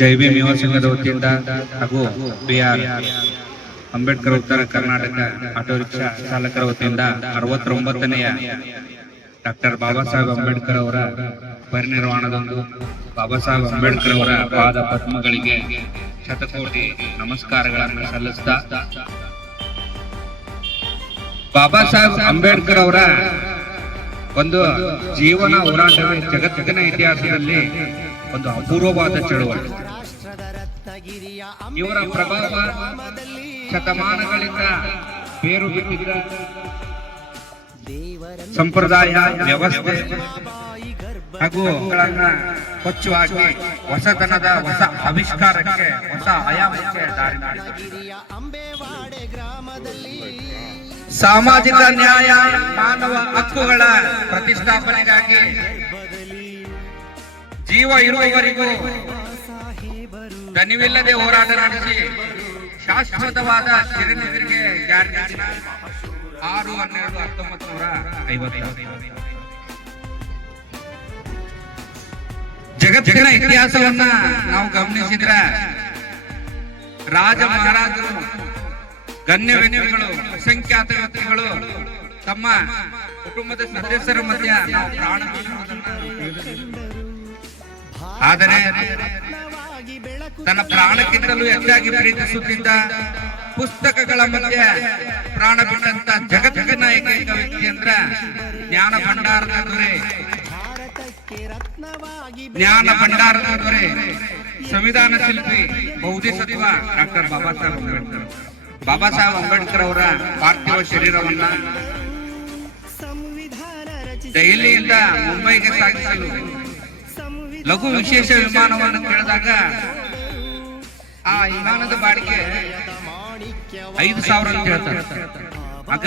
ಜೈ ಭೀಮ್ ಯುವ ಸಂಘದ ವತಿಯಿಂದ ಹಾಗೂ BR ಅಂಬೇಡ್ಕರ್ ಉತ್ತರ ಕರ್ನಾಟಕ ಆಟೋ ರಿಕ್ಷಾ ಚಾಲಕರ ವತಿಯಿಂದ 69ನೇಯ ಡಾಕ್ಟರ್ ಬಾಬಾ ಸಾಹೇಬ್ ಅಂಬೇಡ್ಕರ್ ಅವರ ಪರಿನಿರ್ವಾಣದಂದು ಬಾಬಾ ಸಾಹೇಬ್ ಅಂಬೇಡ್ಕರ್ ಅವರ ಪಾದ ಪದ್ಮಗಳಿಗೆ ಶತಕೋಟಿ ನಮಸ್ಕಾರಗಳನ್ನು ಸಲ್ಲಿಸ್ತಾ, ಬಾಬಾ ಸಾಹೇಬ್ ಅಂಬೇಡ್ಕರ್ ಅವರ ಒಂದು ಜೀವನ ಹೋರಾಟವೇ ಜಗತ್ತಿನ ಇತಿಹಾಸದಲ್ಲಿ ಒಂದು ಅಪೂರ್ವವಾದ ಚಳುವಳಿ. ಇವರ ಪ್ರಭಾವ ಶತಮಾನಗಳಿಂದ ಬೇರು ಬಿಟ್ಟಿದ್ದ ಸಂಪ್ರದಾಯ ವ್ಯವಸ್ಥೆ ಹಾಗೂ ಕೊಚ್ಚು ಹಾಕಿ ಹೊಸತನದ ಹೊಸ ಆವಿಷ್ಕಾರಕ್ಕೆ, ಹೊಸ ಆಯಾಮಕ್ಕೆ ದಾರಿ ಮಾಡಿದರು. ಸಾಮಾಜಿಕ ನ್ಯಾಯ, ಮಾನವ ಹಕ್ಕುಗಳ ಪ್ರತಿಷ್ಠಾಪನೆಗಾಗಿ ಜೀವ ಇರುವವರೆಗೂ ದನಿವಿಲ್ಲದೆ ಹೋರಾಟ ನಡೆಸಿ ಶಾಶ್ವತವಾದ ಚಿರನಿದ್ರೆಗೆ ಜಾರಿ ನಡೆಸಿದ 6/12/1950. ಜಗತ್ತಿನ ಇತಿಹಾಸವನ್ನ ನಾವು ಗಮನಿಸಿದ್ರೆ ರಾಜ ಮಹಾರಾಜರು, ಗಣ್ಯ ವ್ಯಕ್ತಿಗಳು, ಅಸಂಖ್ಯಾತ ವ್ಯಕ್ತಿಗಳು ತಮ್ಮ ಕುಟುಂಬದ ಸದಸ್ಯರ ಮಧ್ಯ ನಾವು ಪ್ರಾಣ ಬಿಡುವುದನ್ನು, ಆದರೆ ತನ್ನ ಪ್ರಾಣಕ್ಕಿಂತಲೂ ಹೆಚ್ಚಾಗಿ ಪ್ರೀತಿಸುತ್ತಿದ್ದ ಪುಸ್ತಕಗಳ ಮಧ್ಯೆ ಪ್ರಾಣ ಬಿಟ್ಟಂತ ಜಗತ್ತಿನ ಏಕೈಕ ವ್ಯಕ್ತಿ ಅಂದ್ರೆ ಜ್ಞಾನ ಭಂಡಾರದ ದೊರೆ, ಜ್ಞಾನ ಭಂಡಾರದ ದೊರೆ, ಸಂವಿಧಾನ ಶಿಲ್ಪಿ, ಬೌದ್ಧಿಸತ್ವ ಡಾಕ್ಟರ್ ಬಾಬಾ ಸಾಹೇಬ್ ಅಂಬೇಡ್ಕರ್. ಬಾಬಾ ಸಾಹೇಬ್ ಅಂಬೇಡ್ಕರ್ ಅವರ ಪಾರ್ಥಿವ ಶರೀರವನ್ನ ದೆಹಲಿಯಿಂದ ಮುಂಬೈಗೆ ಸಾಗಿಸಲು ಲಘು ವಿಶೇಷ ವಿಮಾನವನ್ನು ಕೇಳಿದಾಗ ಆ ವಿಮಾನದ ಬಾಡಿಗೆ 5,000 ಅಂತ ಹೇಳ್ತಾರೆ. ಆಗ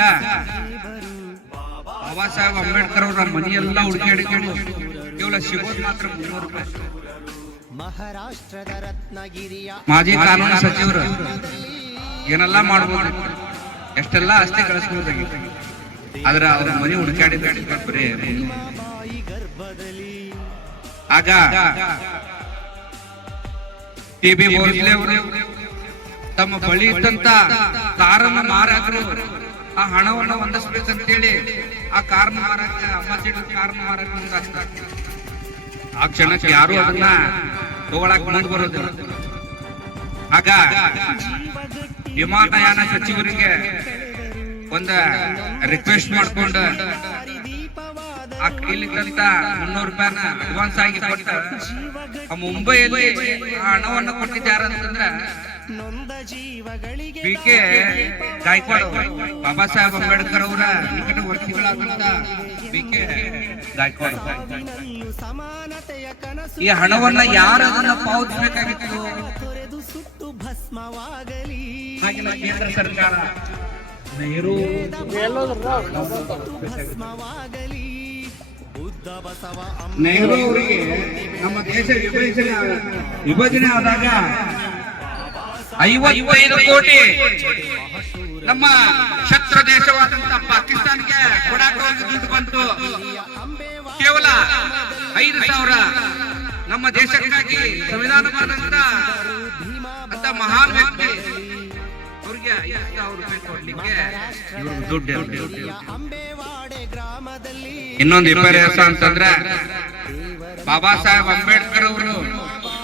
ಬಾಬಾ ಸಾಹೇಬ್ ಅಂಬೇಡ್ಕರ್ ಅವರ ಮನೆಯೆಲ್ಲ ಹುಡುಕಾಡಿಕೊಂಡು ಕೇವಲ ಸಿಗೋದು ಮಾತ್ರ 300 ರೂಪಾಯಿ. ಮಾಜಿ ಕಾನೂನು ಸಚಿವರು ಏನೆಲ್ಲ ಮಾಡಬಹುದು, ಎಷ್ಟೆಲ್ಲ ಆಸ್ತಿ ಗಳಿಸಬಹುದಾಗಿತ್ತು, ಆದ್ರೆ ಅವರ ಮನೆ ಹುಡುಕಾಡಿದ ಬರೀ. ಆಗ TB ಭೋಸ್ಲೆ ಅವರು ತಮ್ಮ ಬಳಿ ಇದ್ದಂತ ಕಾರನ್ನು ಮಾರಾಕರು ಆ ಹಣವನ್ನು ಹೊಂದಿಸ್ಬೇಕಂತೇಳಿ ಆ ಕಾರನ್ನು ಮಾರಾಕ, ಅಂಬಾಸಿಡರ್ ಕಾರನ್ನು ಮಾರಾಕ ಮುಂದಾಗ್ತಾರೆ. ಆ ಕ್ಷಣಕ್ಕೆ ಯಾರು ಅದನ್ನ ತಗೊಳಕ್ ಮುಂದೆ ಬರೋದಿಲ್ಲ. ಆಗ ವಿಮಾನಯಾನ ಸಚಿವರಿಗೆ ಒಂದು ರಿಕ್ವೆಸ್ಟ್ ಮಾಡ್ಕೊಂಡು ಆ ಇಲ್ಲಿದ್ದಂತ 300 ರೂಪಾಯಿನ ಅಡ್ವಾನ್ಸ್ ಆಗಿ ಕೊಟ್ಟ ಮುಂಬೈಯಲ್ಲಿ ಹಣವನ್ನು ಕೊಟ್ಟಿದ್ದಾರಂತಂದ್ರೆ BK ಗಾಯಕ್ವಾಡ್, ಬಾಬಾ ಸಾಹೇಬ್ ಅಂಬೇಡ್ಕರ್ ಅವರ ನಿಕಟ ವರ್ತಿಗಳಾದಂತ BK ಗಾಯಕ್ವಾಡ್ ಈ ಹಣವನ್ನ ಯಾರನ್ನ ಪಾವತಿಸಬೇಕಾಗಿತ್ತು? ಹಾಗೆಲ್ಲ ಕೇಂದ್ರ ಸರ್ಕಾರ, ನೆಹರು ಅವರಿಗೆ ನಮ್ಮ ದೇಶ ವಿಭಜನೆ ಆದಾಗ 55 ಕೋಟಿ ನಮ್ಮ ಶತ್ರು ದೇಶವಾದಂತ ಪಾಕಿಸ್ತಾನ್ಗೆ ಕೊಡಾಟವಾಗಿ ದುಡ್ಡು ಬಂತು. ಕೇವಲ 5,000 ನಮ್ಮ ದೇಶಕ್ಕಾಗಿ ಸಂವಿಧಾನ ಮಾಡಿದಂತ ಅಂತ ಮಹಾನ್ ವ್ಯಕ್ತಿ ಅವ್ರಿಗೆ 5,000 ರೂಪಾಯಿ ಕೊಡ್ಲಿಕ್ಕೆ ದುಡ್ಡು. ಇನ್ನೊಂದು ವಿಪರ್ಯಾಸ ಅಂತಂದ್ರೆ ಬಾಬಾ ಸಾಹೇಬ್ ಅಂಬೇಡ್ಕರ್ ಅವರು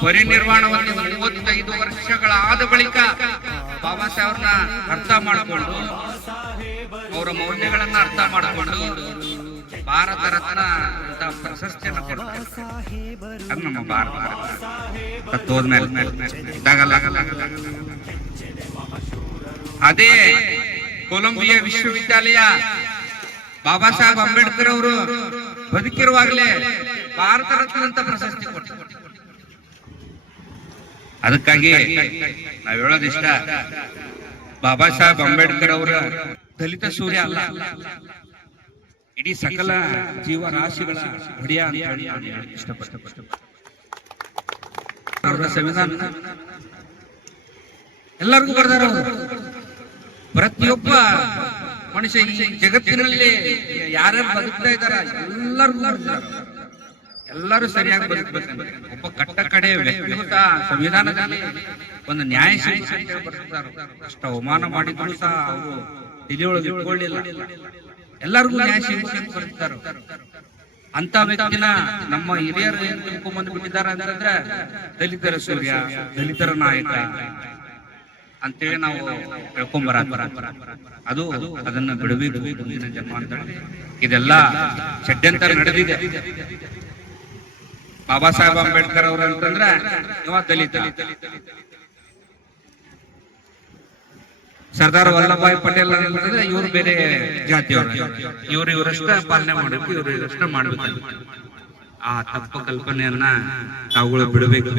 ಪರಿನಿರ್ವಾಣವನ್ನು 35 ವರ್ಷಗಳಾದ ಬಳಿಕ ಬಾಬಾ ಸಾಹೇಬ್ರನ್ನ ಅರ್ಥ ಮಾಡಿಕೊಂಡು, ಅವರ ಮೌಲ್ಯಗಳನ್ನ ಅರ್ಥ ಮಾಡಿಕೊಂಡು ಭಾರತ ರತ್ನ ಅಂತ ಪ್ರಶಸ್ತಿಯನ್ನು ಕೊಡ್ತಾರೆ. ಅದು ನಮ್ಮ ಭಾರತ ತತ್ವದ್ಮೇಲೆ ಇದಾಗಲ್ಲ. ಅದೇ ಕೊಲಂಬಿಯಾ ವಿಶ್ವವಿದ್ಯಾಲಯ ಬಾಬಾ ಸಾಹೇಬ್ ಅಂಬೇಡ್ಕರ್ ಅವರು ಬದುಕಿರುವಾಗಲೇ ಭಾರತ ರತ್ನ ಅಂತ ಪ್ರಶಸ್ತಿ ಕೊಡ್ತಾರೆ. ಅದಕ್ಕಾಗಿ ನಾವ್ ಹೇಳೋದಿಷ್ಟ, ಬಾಬಾ ಸಾಹೇಬ್ ಅಂಬೇಡ್ಕರ್ ಅವರ ದಲಿತ ಸೂರ್ಯ ಅಲ್ಲ, ಇಡೀ ಸಕಲ ಜೀವರಾಶಿಗಳ ಒಡೆಯ ಅಂತ ಇಷ್ಟಪಟ್ಟು ಅವರ ಸಂವಿಧಾನ ಎಲ್ಲರಿಗೂ ಬರ್ದಾರ. ಪ್ರತಿಯೊಬ್ಬ ಮನುಷ್ಯ ಈ ಜಗತ್ತಿನಲ್ಲಿ ಯಾರ್ಯಾರು ಬದುಕ್ತಾ ಇದಾರ ಎಲ್ಲರಿಗೂ ಎಲ್ಲರೂ ಸರಿಯಾಗಿ ಬದುಕಬೇಕಂತ ಒಬ್ಬ ಕಟ್ಟ ಕಡೆ ವ್ಯಕ್ತಿಗೂ ಸಹ ಸಂವಿಧಾನದಲ್ಲಿ ಒಂದು ನ್ಯಾಯ ಸಿಗುತ್ತೆ ಅಂತ ಬರ್ತಾರೆ. ಅಷ್ಟು ಅವಮಾನ ಮಾಡಿದ್ರು ಸಹ ಅವರು ತಿಳಿಯೊಳಗೆ ಇಟ್ಕೊಳ್ಳಿಲ್ಲ. ಎಲ್ಲರಿಗೂ ನ್ಯಾಯ ಸಿಗುತ್ತೆ ಅಂತ ಬರ್ತಾರೆ. ಅಂತ ವ್ಯಕ್ತಿನ ನಮ್ಮ ಹಿರಿಯರು ಏನ್ ತಿಳ್ಕೊಂಡ್ ಬಿಟ್ಟಿದ್ದಾರೆ ಅಂತಂದ್ರೆ ದಲಿತರ ಸೂರ್ಯ, ದಲಿತರ ನಾಯಕ ಅಂತೇಳಿ ನಾವು ಹೇಳ್ಕೊಂಬರ ಅದು ಅದನ್ನ ಬಿಡಬೇಕು ಮುಂದಿನ ಜನ್ಮ ಅಂತ. ಇದೆಲ್ಲ ಷಡ್ಯಂತರ ನಡೆದಿದೆ. ಬಾಬಾ ಸಾಹೇಬ್ ಅಂಬೇಡ್ಕರ್ ಅವರು ಅಂತಂದ್ರೆ ಇವ ದಲಿತ, ಸರ್ದಾರ್ ವಲ್ಲಭಾಯ್ ಪಟೇಲ್ ಅಂತಂದ್ರೆ ಇವ್ರು ಬೇರೆ ಜಾತಿಯವರು, ಇವರಷ್ಟ ಪಾಲನೆ ಮಾಡಬೇಕು, ಇವರಷ್ಟ ಮಾಡ್ಬೇಕು. ಆ ತಪ್ಪ ಕಲ್ಪನೆಯನ್ನ ತಾವುಗಳು ಬಿಡಬೇಕು.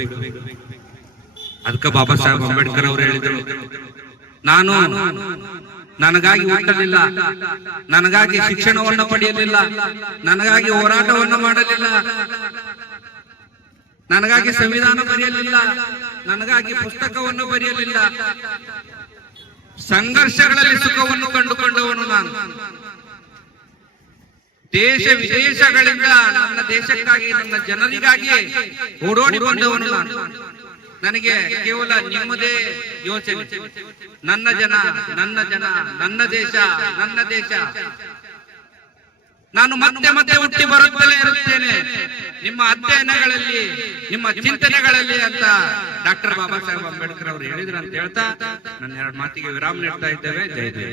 ಅದಕ್ಕೆ ಬಾಬಾ ಸಾಹೇಬ್ ಅಂಬೇಡ್ಕರ್ ಅವರು ಹೇಳಿದ್ರು, ನಾನು ನನಗಾಗಿ ಹುಟ್ಟಲಿಲ್ಲ, ನನಗಾಗಿ ಶಿಕ್ಷಣವನ್ನು ಪಡೆಯಲಿಲ್ಲ, ನನಗಾಗಿ ಹೋರಾಟವನ್ನು ಮಾಡಲಿಲ್ಲ, ನನಗಾಗಿ ಸಂವಿಧಾನ ಬರೆಯಲಿಲ್ಲ, ನನಗಾಗಿ ಪುಸ್ತಕವನ್ನು ಬರೆಯಲಿಲ್ಲ, ಸಂಘರ್ಷಗಳಲ್ಲಿ ಸುಖವನ್ನು ಕಂಡುಕೊಂಡವನು ನಾನು. ದೇಶ ವಿದೇಶಗಳಿಂದ ನನ್ನ ದೇಶಕ್ಕಾಗಿ, ನನ್ನ ಜನರಿಗಾಗಿ ಓಡೋಡಿಕೊಂಡವನು ನಾನು. ನನಗೆ ಕೇವಲ ನಿಮ್ಮದೇ ಯೋಚನೆ, ನನ್ನ ಜನ, ನನ್ನ ಜನ, ನನ್ನ ದೇಶ, ನನ್ನ ದೇಶ. ನಾನು ಮತ್ತೆ ಮತ್ತೆ ಹುಟ್ಟಿ ಬರುತ್ತಲೇ ಇರುತ್ತೇನೆ ನಿಮ್ಮ ಅಧ್ಯಯನಗಳಲ್ಲಿ, ನಿಮ್ಮ ಚಿಂತನೆಗಳಲ್ಲಿ ಅಂತ ಡಾಕ್ಟರ್ ಬಾಬಾ ಸಾಹೇಬ್ ಅಂಬೇಡ್ಕರ್ ಅವರು ಹೇಳಿದ್ರು ಅಂತ ಹೇಳ್ತಾ ನನ್ನ ಎರಡು ಮಾತಿಗೆ ವಿರಾಮ ನೀಡ್ತಾ ಇದ್ದೇವೆ. ಜೈ ಜೈ.